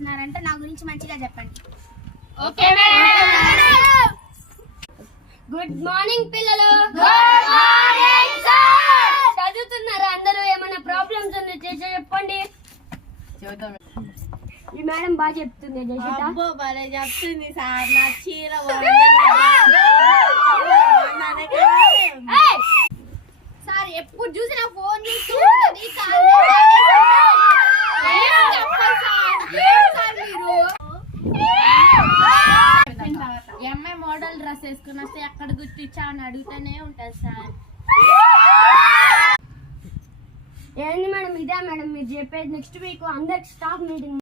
చేస్తున్నారంటే నా గురించి మంచిగా చెప్పండి. Okay madam. గుడ్ మార్నింగ్ పిల్లలు. Good morning sir. చదువుతున్నారా అందరూ? ఏమైనా ప్రాబ్లమ్స్ ఉంటే చెప్పండి. ఈ మేడం బాగా చెప్తుంది. అబ్బో భలే చెప్తుంది సార్. నా చీర సార్ ఎప్పుడు చూసినా ఫోన్ చూస్తూ ఎంఐ మోడల్ డ్రెస్ వేసుకుని వస్తే ఎక్కడ గుర్తించా అని అడుగుతూనే ఉంటారు సార్. ఏంది మేడం? ఇదే మేడం మీరు చెప్పేది. నెక్స్ట్ వీక్ అందరికి స్టాఫ్ మీటింగ్.